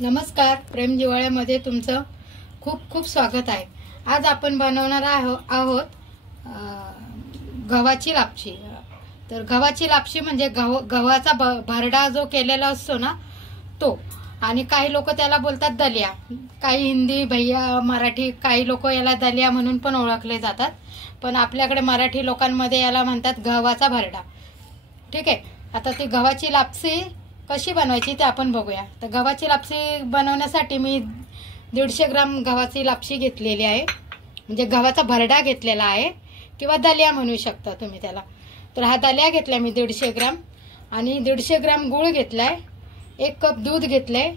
नमस्कार, प्रेम जिव्हाळ्यामध्ये तुमचं खूप खूप स्वागत आहे। आज आपण बनवणार आहोत गव्हाची लापशी। तर गव्हाची लापशी म्हणजे गव्हाचा भरडा जो केलेला असतो ना तो, आणि काही लोक त्याला बोलतात दलिया, काही हिंदी भैया मराठी काही लोक याला दलिया म्हणून पण ओळखले जातात, पण आपल्याकडे मराठी लोकांमध्ये याला म्हणतात गव्हाचा भरडा। ठीक आहे, आता ती गव्हाची लापशी कशी बनवायची ते आपण बघूया। तर गव्हाची लापशी बनवण्यासाठी मी 150 ग्राम गव्हाची लापशी घेतलेली आहे, म्हणजे गव्हाचा भरडा घेतलेला आहे किंवा दलिया म्हणू शकता तुम्ही त्याला। तर हा दलिया घेतलाय मी 150 ग्राम, आणि 150 ग्राम गूळ घेतलाय, 1 कप दूध घेतलंय,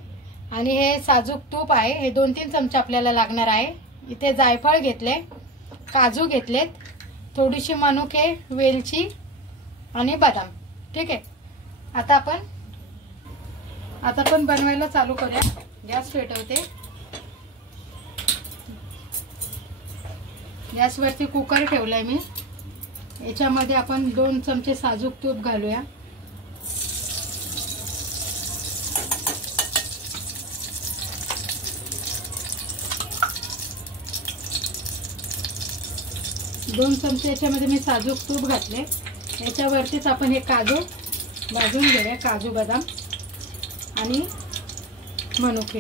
आणि हे साजूक तूप आहे, हे 2-3 चमचे आपल्याला लागणार आहे। इथे जायफळ घेतले, काजू घेतलेत, थोडीशी मनुके, वेलची आणि बदाम। ठीक आहे, आता आपण बनवायला चालू करूया। गॅस पेटवते, गॅसवरती कुकर ठेवलाय मी। याच्यामध्ये आपण 2 चमचे साजूक तूप घालूया। दोन चमचे याच्यामध्ये मी साजूक तूप घातले। याच्यावरतीच आपण हे काजू भाजून घेऊया, काजू बदाम आणि मनुके।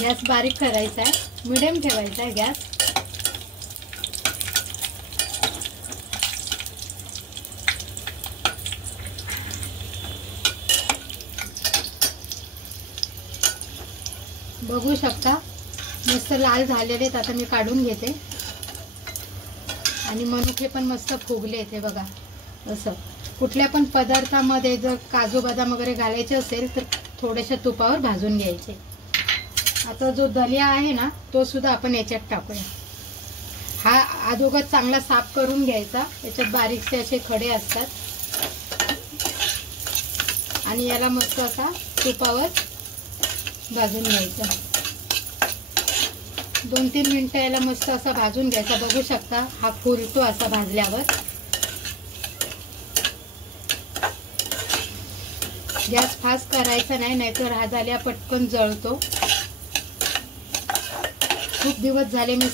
गॅस बारीक करायचा आहे, मीडियम ठेवायचा आहे गॅस। बघू शकता मस्त लाल झालेले आहेत। आता मी काढून घेते, आणि मनुके पण मस्त फुगले ते बघा। असं कुठल्या पण पदार्थामध्ये जर काजू बदाम वगैरे घालायचे असेल तर थोडेसे तुपावर भाजून घ्यायचे। आता जो दलिया आहे ना तो सुद्धा आपण याच्यात टाकूया। हा अगोदर चांगला साफ करून घ्यायचा, याच्यात बारीकसे असे खडे असतात, आणि याला मस्त असा तुपावर भाजून घ्यायचा। 2-3 मिनिटं याला मस्त असा भाजून घ्यायचा। बघू शकता हा फुलतो असा भाजल्यावर। गॅस फास्ट करायचा नाही, नाहीतर हा दलिया पटकन जळतो। खूप दिवस झाले मी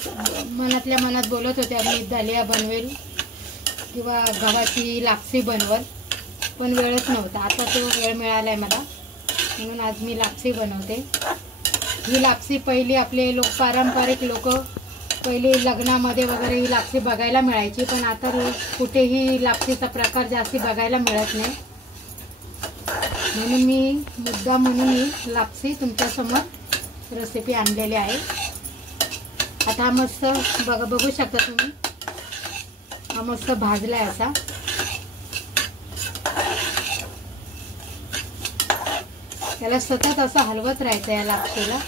मनातल्या मनात बोलत होते मी दलिया बनवेल किंवा गव्हाची लापशी बनवल, पण वेळच नव्हता। आता तो वेळ मिळालाय मला, म्हणून आज मी लापशी बनवते। ही लापशी पहिली आपले पारंपरिक लोक पहिली लग्नामध्ये वगैरे ही लापशी बघायला मिळायची, पण आता कुठेही लापशीचा प्रकार जास्ती बघायला मिळत नाही, म्हणून मी मुद्दाम म्हणून ही लापशी तुमच्या समोर रेसिपी आणलेली आहे। आता मस्त बघू शकता तुम्ही, हा मस्त भाजलाय असा। त्याला सतत असं हलवत राहायचं या लापशीला।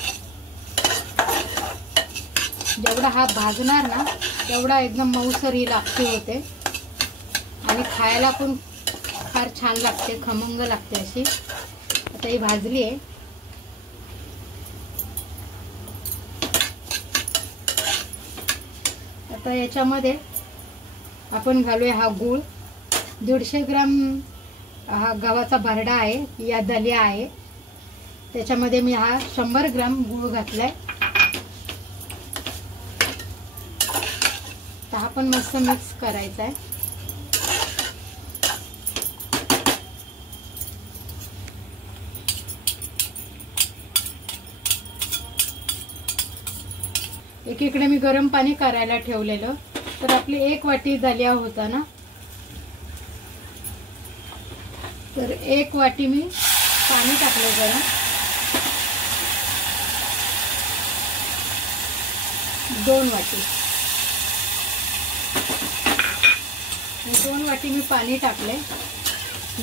जेवढा हा भाजणार ना तेवढा एकदम मऊसर ही लापशी होते, आणि खायला पण फार छान लागते, खमंग लागते अशी। आता ही भाजली आहे, आता याच्यामध्ये आपण घालूया हा गूळ। 150 ग्राम हा गव्हाचा भरडा आहे या दलिया आहे, त्याच्यामध्ये मी हा 100 ग्राम गूळ घातलाय। तर हा पण मस्त मिक्स करायचा आहे। एकीकडे मी गरम पाणी करायला ठेवलेलं, तर आपली 1 वाटी दलिया होता ना, तर 1 वाटी मी पाणी टाकलं गरम। 2 वाटी मी पाणी टाकले।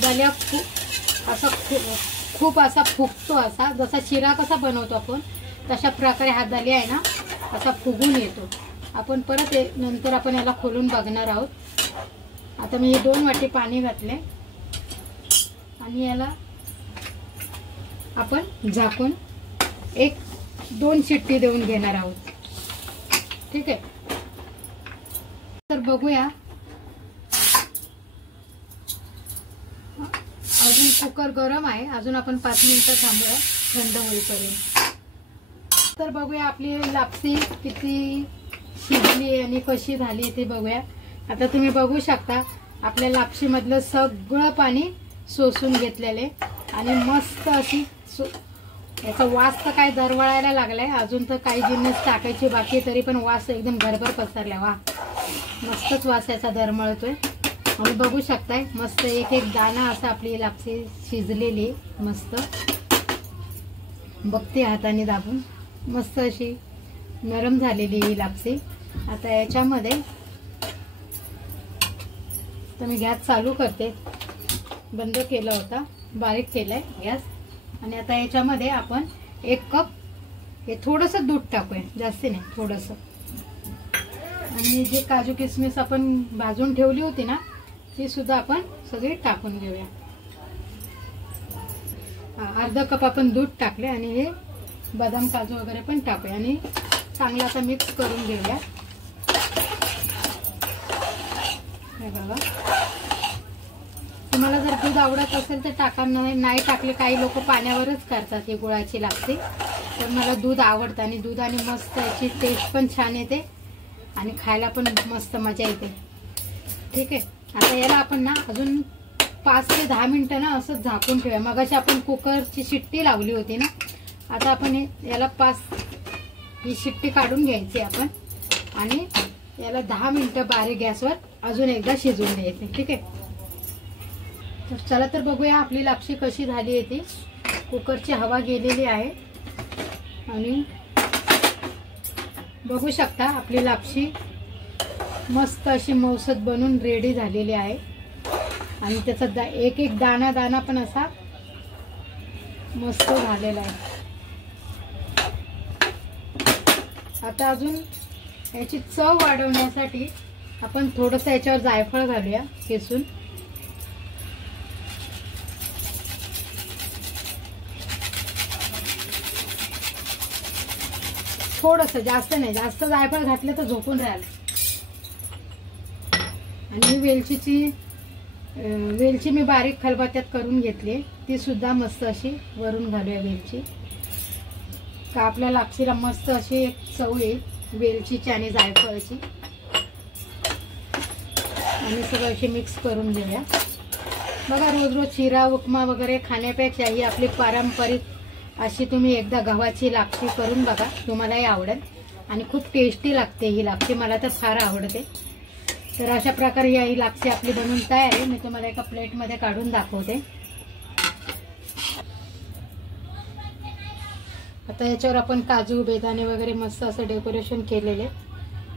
दलिया खूप असा फुगतो, असा जसा शिरा कसा बनवतो आपण तशा प्रकारे हा दलिया आहे ना असा फुगून येतो। आपण परत नंतर आपण याला खोलून बघणार आहोत। आता मी 2 वाटी पाणी घातले, आणि याला आपण झाकून 1-2 शिट्टी देऊन घेणार आहोत। ठीक आहे. तर बघूया, अजून कुकर गरम आहे, अजून आपण 5 मिनिटं थांबूया थंड होईपर्यंत. तर बघूया आपली लापसी किती शिजली आणि कशी झाली ते बघूया. आता तुम्ही बघू शकता आपल्या लापशी मधलं सगळं पाणी शोषून घेतलेले आणि मस्त अशी याचा वास तर काय दरवळायला लागलाय. अजून तर काही जिन्नस टाकायची बाकी, तरी पण वास एकदम घरभर पसरला. वा, मस्तच वास याचा दरमळतोय. आणि बघू शकताय मस्त एक एक दाणा असं आपली लापसी शिजलेली मस्त. बघते हाताने दाबून, मस्त अशी नरम झालेली ही लापसी. आता याच्यामध्ये तर मी गॅस चालू करते, बंद केला होता, बारीक केलाय गॅस. आणि आता याच्यामध्ये आपण 1 कप हे थोडंसं दूध टाकूया, जास्त नाही, थोडंसं. आणि जे काजू किसमिस आपण भाजून ठेवली होती ना, ती सुद्धा आपण सगळी टाकून घेऊया. अर्धा कप आपण दूध टाकले आणि हे बदाम काजू वगैरे पण टाकूया आणि चांगला आता मिक्स करून घेऊया. हे बघा, तुम्हाला जर दूध आवडत असेल तर टाका, नाही टाकले, काही लोक पाण्यावरच करतात हे गुळाची लापसी. तर मला दूध आवडतं आणि दुधाने मस्त याची टेस्ट पण छान येते आणि खायला पण मस्त मजा येते. ठीक आहे. आता याला आपण ना अजून 5 ते 10 मिनिटं ना असं झाकून ठेवूया. मगाशी आपण कुकरची शिट्टी लावली होती ना, आता आपण याला 5 ही शिट्टी काढून घ्यायची आपण आणि याला 10 मिनिटं बारीक गॅसवर अजून एकदा शिजवून द्यायचे. ठीक आहे. तर चला तर बघूया आपली लापशी कशी झाली आहे ती. कुकरची हवा गेलेली आहे आणि बघू शकता आपली लापशी मस्त अशी मौसत बनून रेडी झालेली आहे आणि त्याचा एक एक दाना दाना पण असा मस्त झालेला आहे. आता अजून याची चव वाढवण्यासाठी आपण थोडंसं याच्यावर जायफळ घालूया किसून. थोडंसं, जास्त नाही, जास्त जायफळ घातलं तर झोपून राहिलं. आणि वेलची मी बारीक खलबत्त्यात करून घेतली, ती सुद्धा मस्त अशी वरून घालूया वेलची, का आपल्या लापशीला मस्त अशी एक चव येईल वेलचीची आणि जायफळाची. आणि सगळं अशी मिक्स करून घेऊया. बघा, रोज रोज शिरा उपमा वगैरे खाण्यापेक्षा ही आपली पारंपरिक अशी तुम्ही एकदा गव्हाची लापशी करून बघा, तुम्हालाही आवडेल आणि खूप टेस्टी लागते ही लापशी, मला तर फार आवडते. तर अशा प्रकारे ही लापशी आपली बनवून तयार आहे. मी तुम्हाला एका प्लेटमध्ये काढून दाखवते. आता याच्यावर आपण काजू बेदाणे वगैरे मस्त असं डेकोरेशन केलेले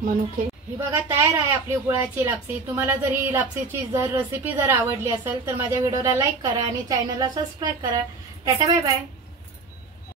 मनुके. ही बघा तयार आहे आपली गुळाची लापसी. तुम्हाला जर ही लापसीची रेसिपी आवडली असेल तर माझ्या व्हिडिओला लाईक करा आणि चॅनलला सबस्क्राईब करा. Tata bye bye.